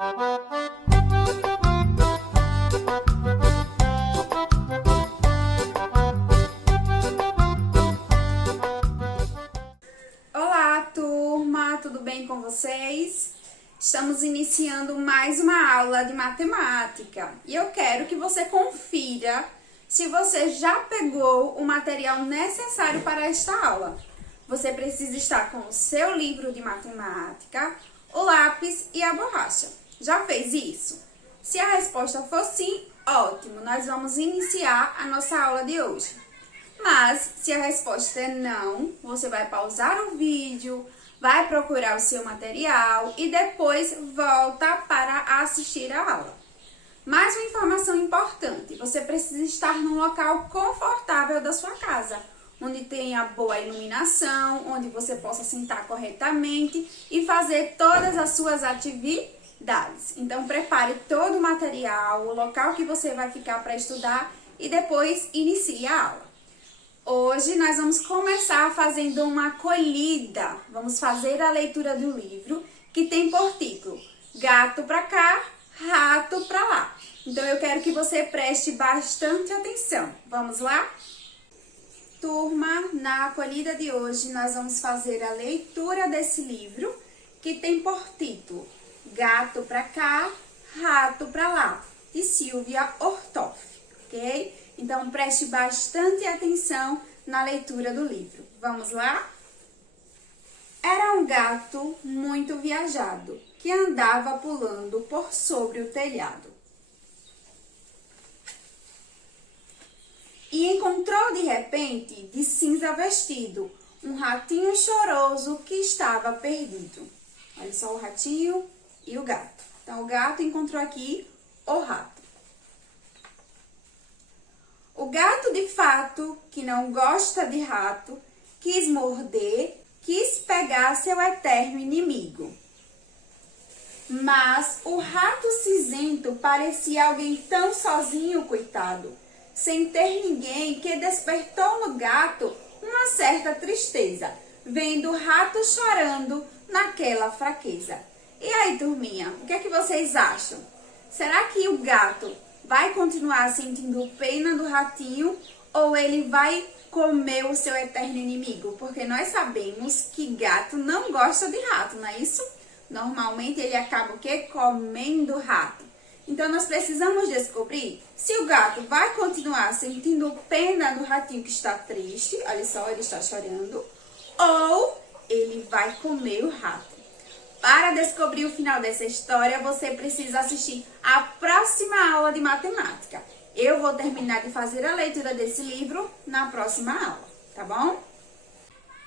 Olá, turma! Tudo bem com vocês? Estamos iniciando mais uma aula de matemática e eu quero que você confira se você já pegou o material necessário para esta aula. Você precisa estar com o seu livro de matemática, o lápis e a borracha. Já fez isso? Se a resposta for sim, ótimo! Nós vamos iniciar a nossa aula de hoje. Mas, se a resposta é não, você vai pausar o vídeo, vai procurar o seu material e depois volta para assistir a aula. Mais uma informação importante, você precisa estar num local confortável da sua casa, onde tenha boa iluminação, onde você possa sentar corretamente e fazer todas as suas atividades. Então, prepare todo o material, o local que você vai ficar para estudar e depois inicie a aula. Hoje nós vamos começar fazendo uma acolhida. Vamos fazer a leitura do livro que tem por título Gato pra cá, Rato pra lá. Então eu quero que você preste bastante atenção. Vamos lá? Turma, na acolhida de hoje nós vamos fazer a leitura desse livro que tem por título Gato pra cá, Rato pra lá, de Silvia Ortoff, ok? Então preste bastante atenção na leitura do livro. Vamos lá? Era um gato muito viajado que andava pulando por sobre o telhado. E encontrou de repente, de cinza vestido, um ratinho choroso que estava perdido. Olha só o ratinho e o gato. Então, o gato encontrou aqui o rato. O gato, de fato, que não gosta de rato, quis morder, quis pegar seu eterno inimigo. Mas o rato cinzento parecia alguém tão sozinho, coitado, sem ter ninguém, que despertou no gato uma certa tristeza, vendo o rato chorando naquela fraqueza. E aí, turminha, o que é que vocês acham? Será que o gato vai continuar sentindo pena do ratinho ou ele vai comer o seu eterno inimigo? Porque nós sabemos que gato não gosta de rato, não é isso? Normalmente ele acaba o quê? Comendo rato. Então, nós precisamos descobrir se o gato vai continuar sentindo pena do ratinho que está triste, olha só, ele está chorando, ou ele vai comer o rato. Para descobrir o final dessa história, você precisa assistir a próxima aula de matemática. Eu vou terminar de fazer a leitura desse livro na próxima aula, tá bom?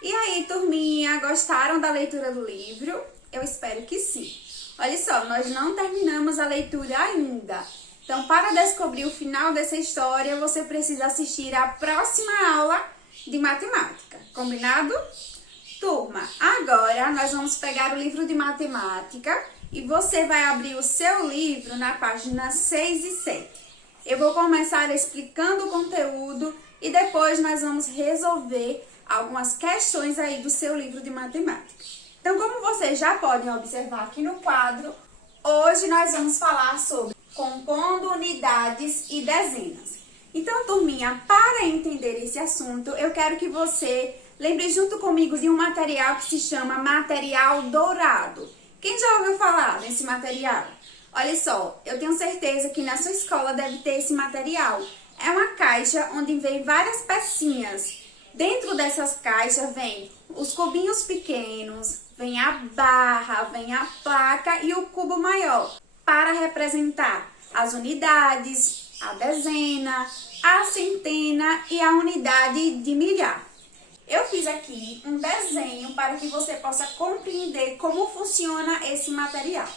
E aí, turminha, gostaram da leitura do livro? Eu espero que sim. Olha só, nós não terminamos a leitura ainda. Então, para descobrir o final dessa história, você precisa assistir a próxima aula de matemática. Combinado? Turma, agora nós vamos pegar o livro de matemática e você vai abrir o seu livro na página 6 e 7. Eu vou começar explicando o conteúdo e depois nós vamos resolver algumas questões aí do seu livro de matemática. Então, como vocês já podem observar aqui no quadro, hoje nós vamos falar sobre compondo unidades e dezenas. Então, turminha, para entender esse assunto, eu quero que você lembre junto comigo de um material que se chama material dourado. Quem já ouviu falar nesse material? Olha só, eu tenho certeza que na sua escola deve ter esse material. É uma caixa onde vem várias pecinhas. Dentro dessas caixas vem os cubinhos pequenos, vem a barra, vem a placa e o cubo maior, para representar as unidades, a dezena, a centena e a unidade de milhar. Eu fiz aqui um desenho para que você possa compreender como funciona esse material.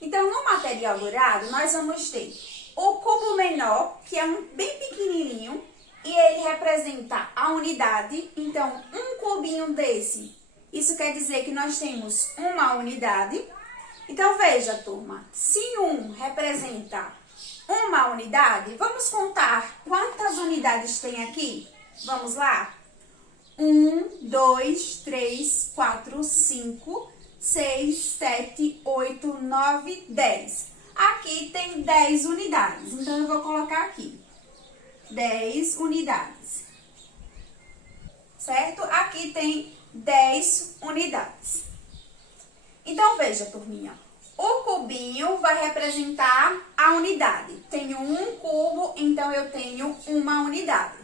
Então, no material dourado, nós vamos ter o cubo menor, que é um bem pequenininho, e ele representa a unidade. Então, um cubinho desse, isso quer dizer que nós temos uma unidade. Então, veja, turma, se um representa uma unidade, vamos contar quantas unidades tem aqui? Vamos lá? 1, 2, 3, 4, 5, 6, 7, 8, 9, 10. Aqui tem 10 unidades, então eu vou colocar aqui 10 unidades, certo? Aqui tem 10 unidades. Então, veja, turminha, o cubinho vai representar a unidade. Tenho um cubo, então eu tenho uma unidade.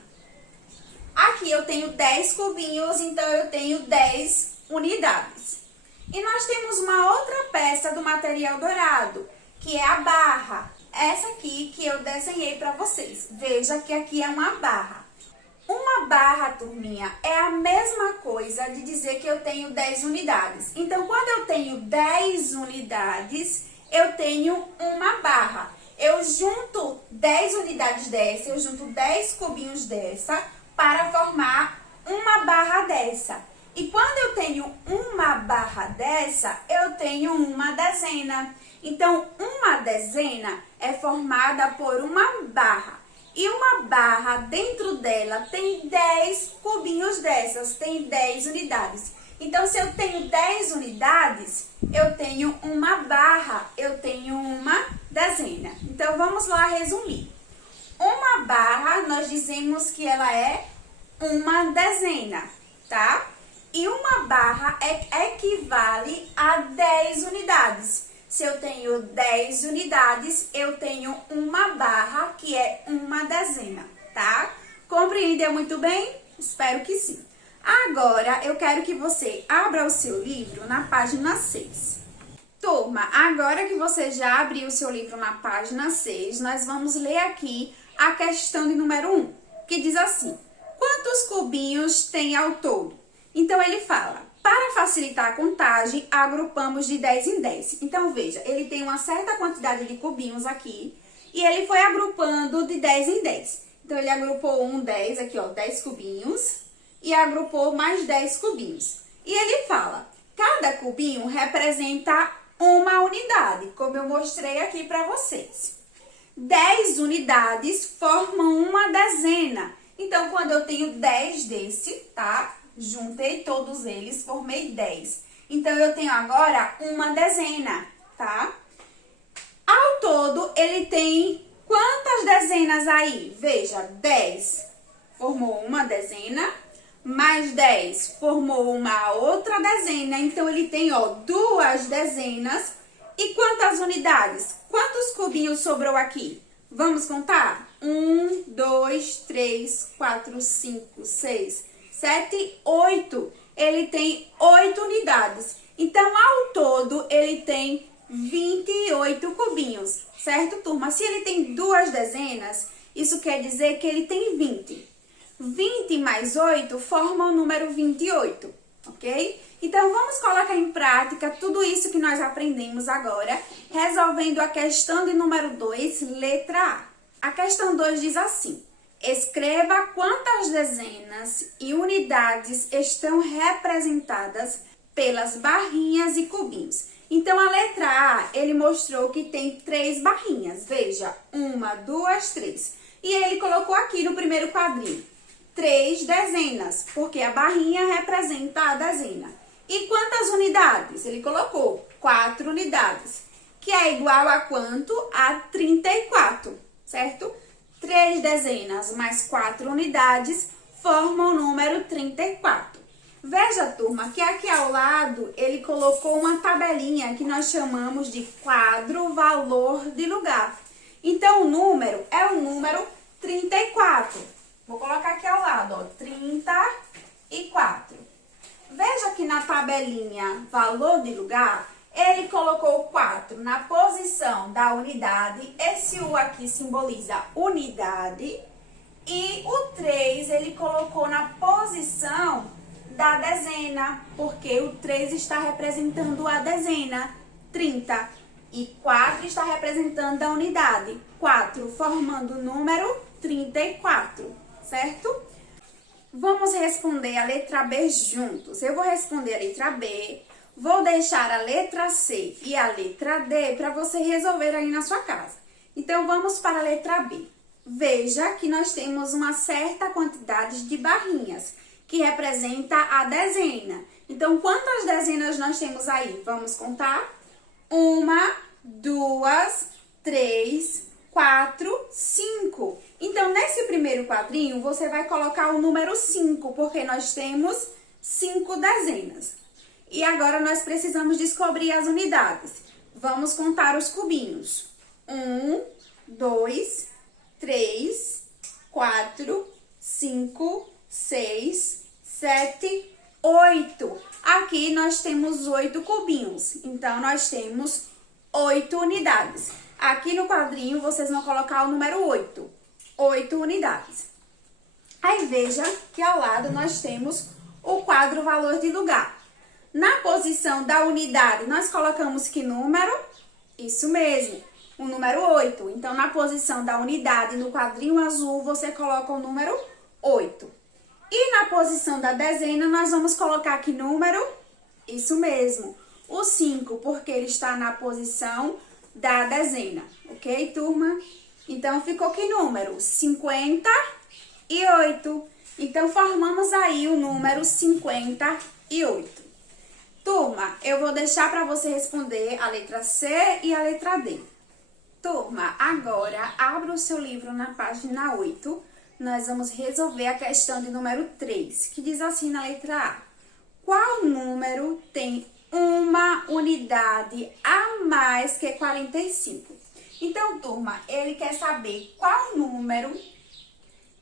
Aqui eu tenho 10 cubinhos, então eu tenho 10 unidades. E nós temos uma outra peça do material dourado, que é a barra. Essa aqui que eu desenhei para vocês. Veja que aqui é uma barra. Uma barra, turminha, é a mesma coisa de dizer que eu tenho 10 unidades. Então, quando eu tenho 10 unidades, eu tenho uma barra. Eu junto 10 unidades dessa, eu junto 10 cubinhos dessa para formar uma barra dessa. E quando eu tenho uma barra dessa, eu tenho uma dezena. Então, uma dezena é formada por uma barra. E uma barra, dentro dela, tem 10 cubinhos dessas, tem 10 unidades. Então, se eu tenho 10 unidades, eu tenho uma barra, eu tenho uma dezena. Então, vamos lá resumir. Uma barra, nós dizemos que ela é uma dezena, tá? E uma barra equivale a 10 unidades. Se eu tenho 10 unidades, eu tenho uma barra, que é uma dezena, tá? Compreendeu muito bem? Espero que sim. Agora, eu quero que você abra o seu livro na página 6. Turma, agora que você já abriu o seu livro na página 6, nós vamos ler aqui a questão de número 1, que diz assim: quantos cubinhos tem ao todo? Então, ele fala: para facilitar a contagem, agrupamos de 10 em 10. Então, veja, ele tem uma certa quantidade de cubinhos aqui e ele foi agrupando de 10 em 10. Então, ele agrupou 10, aqui ó, 10 cubinhos e agrupou mais 10 cubinhos. E ele fala, cada cubinho representa uma unidade, como eu mostrei aqui para vocês. 10 unidades formam uma dezena. Então, quando eu tenho 10 desse, tá? Juntei todos eles, formei 10. Então, eu tenho agora uma dezena, tá? Ao todo, ele tem quantas dezenas aí? Veja, 10 formou uma dezena, mais 10 formou uma outra dezena. Então, ele tem, ó, duas dezenas. E quantas unidades? Quantos cubinhos sobrou aqui? Vamos contar? 1, 2, 3, 4, 5, 6... 7, 8. Ele tem 8 unidades. Então, ao todo, ele tem 28 cubinhos. Certo, turma? Se ele tem duas dezenas, isso quer dizer que ele tem 20. 20 mais 8 formam o número 28, ok? Então, vamos colocar em prática tudo isso que nós aprendemos agora, resolvendo a questão de número 2, letra A. A questão 2 diz assim: escreva quantas dezenas e unidades estão representadas pelas barrinhas e cubinhos. Então, a letra A, ele mostrou que tem 3 barrinhas. Veja, 1, 2, 3. E ele colocou aqui no primeiro quadrinho 3 dezenas, porque a barrinha representa a dezena. E quantas unidades? Ele colocou 4 unidades, que é igual a quanto? A 34, certo? 3 dezenas mais 4 unidades formam o número 34. Veja, turma, que aqui ao lado ele colocou uma tabelinha que nós chamamos de quadro valor de lugar. Então, o número é o número 34. Vou colocar aqui ao lado, ó, 34. Veja que na tabelinha valor de lugar, ele colocou 4 na posição da unidade. Esse U aqui simboliza unidade. E o 3 ele colocou na posição da dezena, porque o 3 está representando a dezena, 30. E 4 está representando a unidade, 4, formando o número 34, certo? Vamos responder a letra B juntos. Eu vou responder a letra B. Vou deixar a letra C e a letra D para você resolver aí na sua casa. Então, vamos para a letra B. Veja que nós temos uma certa quantidade de barrinhas, que representa a dezena. Então, quantas dezenas nós temos aí? Vamos contar? 1, 2, 3, 4, 5. Então, nesse primeiro quadrinho, você vai colocar o número 5, porque nós temos 5 dezenas. E agora, nós precisamos descobrir as unidades. Vamos contar os cubinhos. 1, 2, 3, 4, 5, 6, 7, 8. Aqui nós temos 8 cubinhos. Então, nós temos 8 unidades. Aqui no quadrinho, vocês vão colocar o número 8. 8 unidades. Aí, veja que ao lado nós temos o quadro valor de lugar. Na posição da unidade, nós colocamos que número? Isso mesmo, o número 8. Então, na posição da unidade, no quadrinho azul, você coloca o número 8. E na posição da dezena, nós vamos colocar que número? Isso mesmo, o 5, porque ele está na posição da dezena. Ok, turma? Então, ficou que número? 58. Então, formamos aí o número 58. Turma, eu vou deixar para você responder a letra C e a letra D. Turma, agora abra o seu livro na página 8. Nós vamos resolver a questão de número 3, que diz assim na letra A. Qual número tem uma unidade a mais que 45? Então, turma, ele quer saber qual número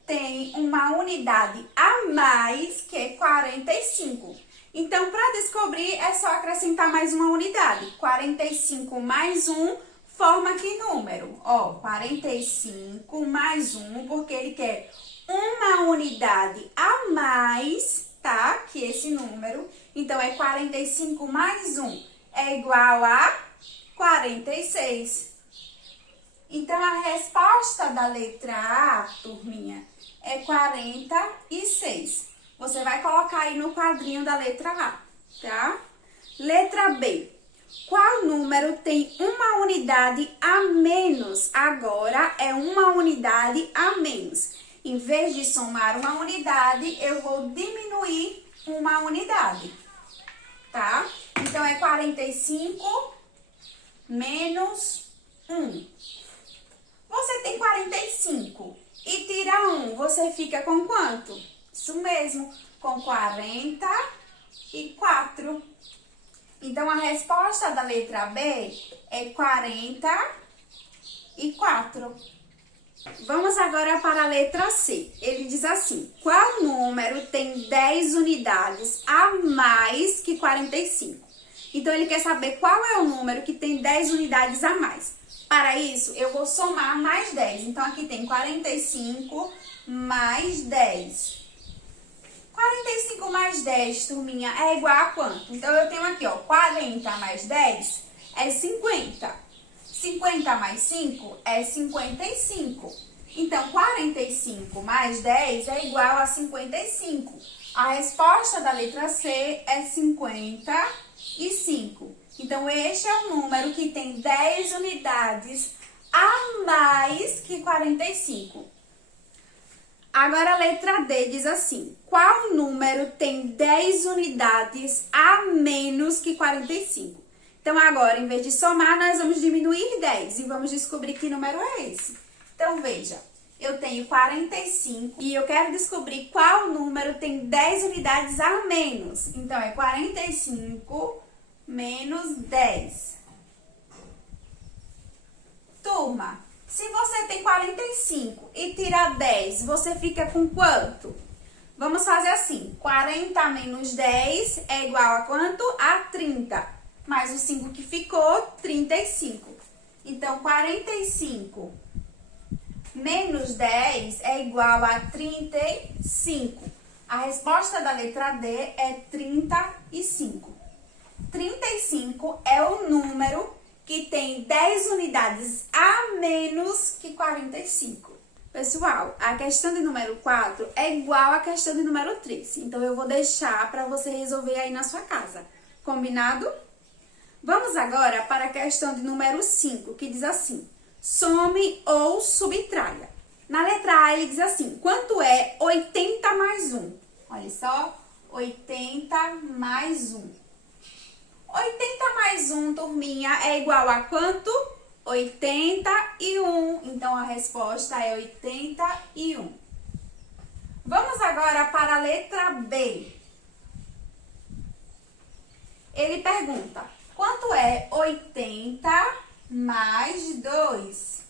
tem uma unidade a mais que 45. Então, para descobrir, é só acrescentar mais uma unidade. 45 mais 1 forma que número? Ó, 45 mais 1, porque ele quer uma unidade a mais, tá? Que esse número. Então, é 45 mais 1 é igual a 46. Então, a resposta da letra A, turminha, é 46. Você vai colocar aí no quadrinho da letra A, tá? Letra B. Qual número tem uma unidade a menos? Agora é uma unidade a menos. Em vez de somar uma unidade, eu vou diminuir uma unidade, tá? Então, é 45 menos 1. Você tem 45 e tira 1, você fica com quanto? Isso mesmo, com 44. Então, a resposta da letra B é 44. Vamos agora para a letra C. Ele diz assim, qual número tem 10 unidades a mais que 45? Então, ele quer saber qual é o número que tem 10 unidades a mais. Para isso, eu vou somar mais 10. Então, aqui tem 45 mais 10. 45 mais 10, turminha, é igual a quanto? Então, eu tenho aqui, ó, 40 mais 10 é 50. 50 mais 5 é 55. Então, 45 mais 10 é igual a 55. A resposta da letra C é 55. Então, este é o número que tem 10 unidades a mais que 45. Agora, a letra D diz assim, qual número tem 10 unidades a menos que 45? Então, agora, em vez de somar, nós vamos diminuir 10 e vamos descobrir que número é esse. Então, veja, eu tenho 45 e eu quero descobrir qual número tem 10 unidades a menos. Então, é 45 menos 10. Turma, se você tem 45 e tira 10, você fica com quanto? Vamos fazer assim, 40 menos 10 é igual a quanto? A 30. Mais o 5 que ficou, 35. Então, 45 menos 10 é igual a 35. A resposta da letra D é 35. 35 é o número que tem 10 unidades a menos que 45. Pessoal, a questão de número 4 é igual à questão de número 3. Então, eu vou deixar para você resolver aí na sua casa. Combinado? Vamos agora para a questão de número 5, que diz assim, some ou subtraia. Na letra A, ele diz assim, quanto é 80 mais 1? Olha só, 80 mais 1. 80 mais 1, turminha, é igual a quanto? 81. Então, a resposta é 81. Vamos agora para a letra B. Ele pergunta, quanto é 80 mais 2?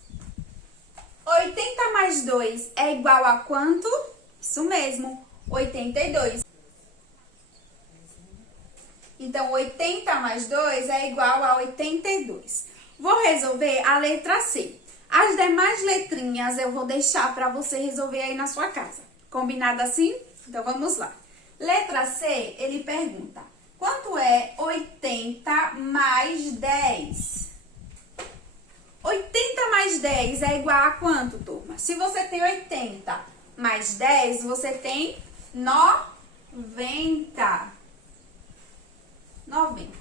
80 mais 2 é igual a quanto? Isso mesmo, 82. Então, 80 mais 2 é igual a 82. Vou resolver a letra C. As demais letrinhas eu vou deixar para você resolver aí na sua casa. Combinado assim? Então, vamos lá. Letra C, ele pergunta, quanto é 80 mais 10? 80 mais 10 é igual a quanto, turma? Se você tem 80 mais 10, você tem 90. 90.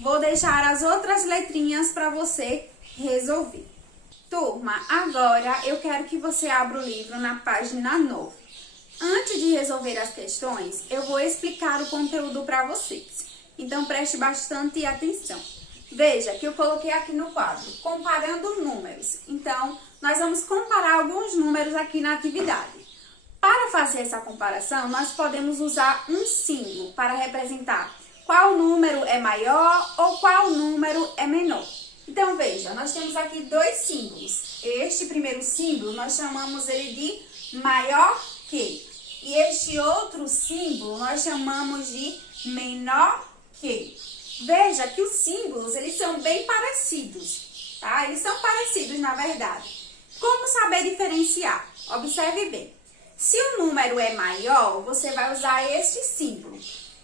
Vou deixar as outras letrinhas para você resolver. Turma, agora eu quero que você abra o livro na página 9. Antes de resolver as questões, eu vou explicar o conteúdo para vocês. Então, preste bastante atenção. Veja que eu coloquei aqui no quadro, comparando números. Então, nós vamos comparar alguns números aqui na atividade. Para fazer essa comparação, nós podemos usar um símbolo para representar qual número é maior ou qual número é menor. Então, veja, nós temos aqui dois símbolos. Este primeiro símbolo, nós chamamos ele de maior que. E este outro símbolo, nós chamamos de menor que. Veja que os símbolos, eles são bem parecidos, tá? Eles são parecidos, na verdade. Como saber diferenciar? Observe bem. Se o número é maior, você vai usar este símbolo.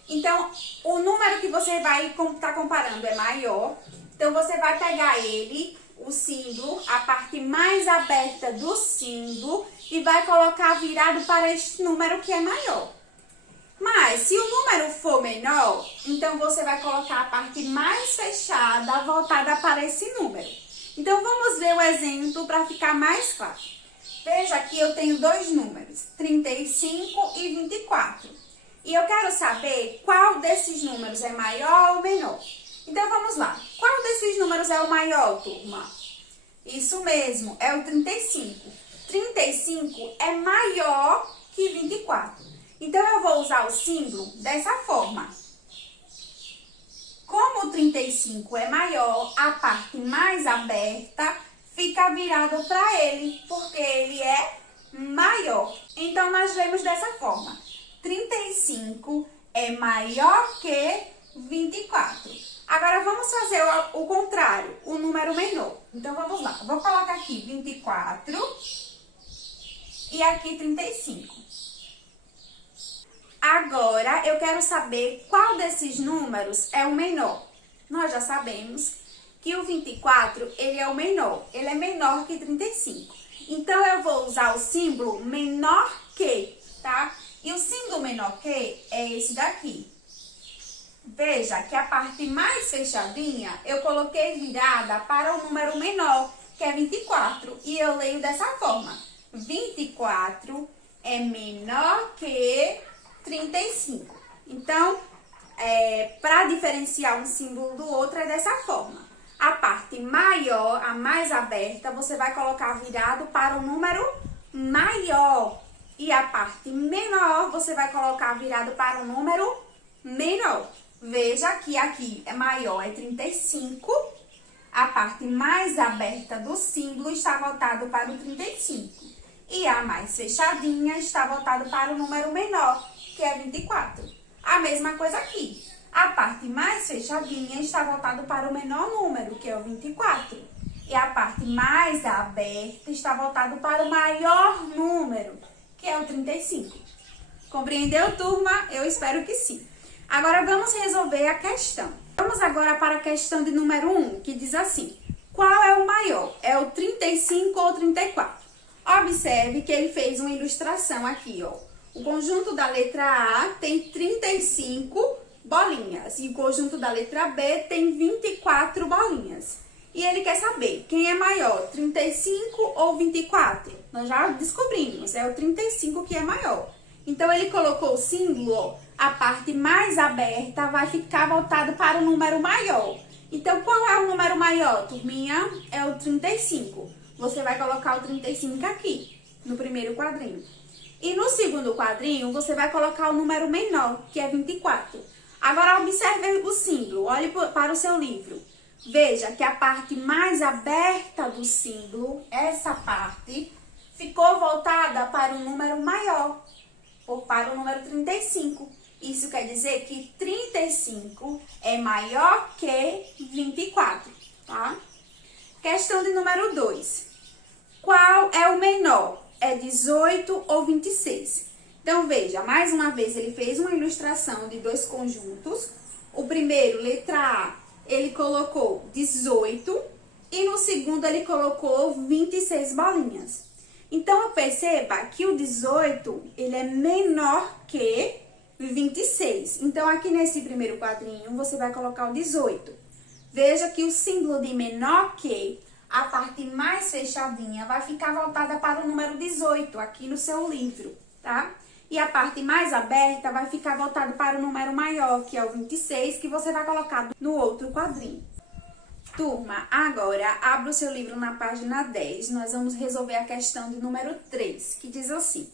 Então, o número que você vai estar comparando é maior. Então, você vai pegar ele, o símbolo, a parte mais aberta do símbolo e vai colocar virado para este número que é maior. Mas, se o número for menor, então você vai colocar a parte mais fechada, voltada para esse número. Então, vamos ver o exemplo para ficar mais claro. Veja que eu tenho dois números, 35 e 24. E eu quero saber qual desses números é maior ou menor. Então, vamos lá. Qual desses números é o maior, turma? Isso mesmo, é o 35. 35 é maior que 24. Então, eu vou usar o símbolo dessa forma. Como o 35 é maior, a parte mais aberta fica virada para ele, porque ele é maior. Então, nós vemos dessa forma. 35 é maior que 24. Agora, vamos fazer o contrário, o número menor. Então, vamos lá. Vou colocar aqui 24 e aqui 35. Agora, eu quero saber qual desses números é o menor. Nós já sabemos que o 24, ele é o menor. Ele é menor que 35. Então, eu vou usar o símbolo menor que, tá? E o símbolo menor que é esse daqui. Veja que a parte mais fechadinha, eu coloquei virada para o número menor, que é 24. E eu leio dessa forma. 24 é menor que 35. Então, para diferenciar um símbolo do outro é dessa forma. A parte maior, a mais aberta, você vai colocar virado para o número maior. E a parte menor, você vai colocar virado para o número menor. Veja que aqui é maior, é 35. A parte mais aberta do símbolo está voltado para o 35. E a mais fechadinha está voltado para o número menor, que é 24. A mesma coisa aqui. A parte mais fechadinha está voltada para o menor número, que é o 24. E a parte mais aberta está voltada para o maior número, que é o 35. Compreendeu, turma? Eu espero que sim. Agora, vamos resolver a questão. Vamos agora para a questão de número 1, que diz assim. Qual é o maior? É o 35 ou 34? Observe que ele fez uma ilustração aqui, ó. O conjunto da letra A tem 35 bolinhas e o conjunto da letra B tem 24 bolinhas. E ele quer saber quem é maior, 35 ou 24? Nós já descobrimos, é o 35 que é maior. Então, ele colocou o símbolo a parte mais aberta vai ficar voltada para o número maior. Então, qual é o número maior, turminha? É o 35. Você vai colocar o 35 aqui, no primeiro quadrinho. E no segundo quadrinho, você vai colocar o número menor, que é 24. Agora, observe o símbolo, olhe para o seu livro. Veja que a parte mais aberta do símbolo, essa parte, ficou voltada para o número maior, ou para o número 35. Isso quer dizer que 35 é maior que 24, tá? Questão de número 2. Qual é o menor? É 18 ou 26? Então, veja, mais uma vez, ele fez uma ilustração de dois conjuntos. O primeiro, letra A, ele colocou 18 e no segundo ele colocou 26 bolinhas. Então, perceba que o 18, ele é menor que 26. Então, aqui nesse primeiro quadrinho, você vai colocar o 18. Veja que o símbolo de menor que, a parte mais fechadinha, vai ficar voltada para o número 18, aqui no seu livro, tá? E a parte mais aberta vai ficar voltada para o número maior, que é o 26, que você vai colocar no outro quadrinho. Turma, agora abra o seu livro na página 10. Nós vamos resolver a questão de número 3, que diz assim: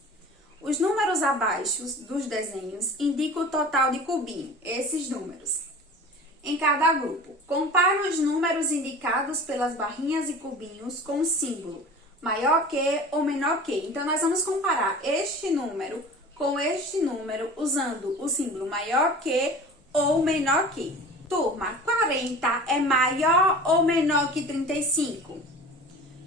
os números abaixo dos desenhos indicam o total de cubinho, esses números, em cada grupo. Compare os números indicados pelas barrinhas e cubinhos com o símbolo maior que ou menor que. Então, nós vamos comparar este número com este número usando o símbolo maior que ou menor que. Turma, 40 é maior ou menor que 35?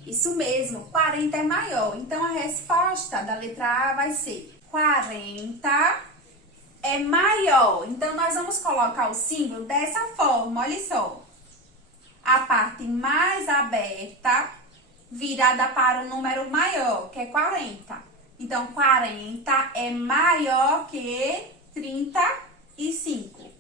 Isso mesmo, 40 é maior. Então, a resposta da letra A vai ser 40 é maior. Então, nós vamos colocar o símbolo dessa forma, olha só. A parte mais aberta virada para o número maior, que é 40. Então, 40 é maior que 35.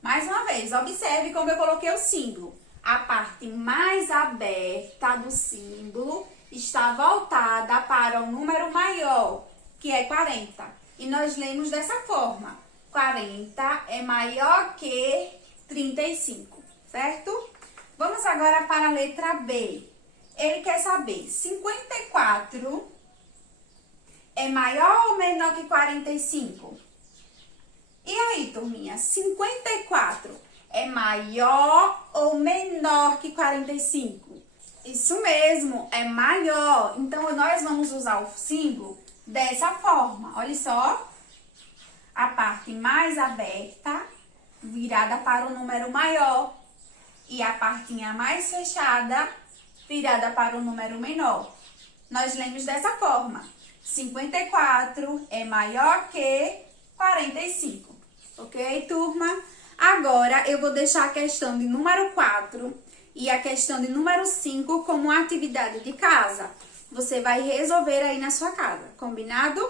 Mais uma vez, observe como eu coloquei o símbolo. A parte mais aberta do símbolo está voltada para o número maior, que é 40. E nós lemos dessa forma: 40 é maior que 35, certo? Vamos agora para a letra B. Ele quer saber, 54 é maior ou menor que 45? E aí, turminha, 54 é maior ou menor que 45? Isso mesmo, é maior. Então, nós vamos usar o símbolo dessa forma. Olha só, a parte mais aberta virada para o número maior e a partinha mais fechada virada para o número menor. Nós lemos dessa forma: 54 é maior que 45. Ok, turma? Agora, eu vou deixar a questão de número 4 e a questão de número 5 como uma atividade de casa. Você vai resolver aí na sua casa, combinado?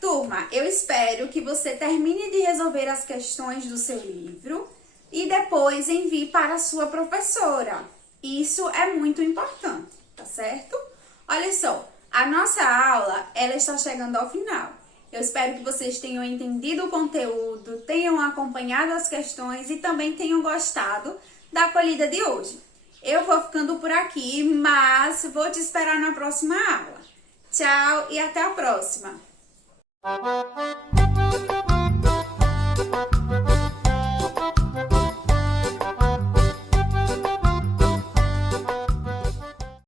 Turma, eu espero que você termine de resolver as questões do seu livro e depois envie para a sua professora. Isso é muito importante, tá certo? Olha só, a nossa aula, ela está chegando ao final. Eu espero que vocês tenham entendido o conteúdo, tenham acompanhado as questões e também tenham gostado da acolhida de hoje. Eu vou ficando por aqui, mas vou te esperar na próxima aula. Tchau e até a próxima!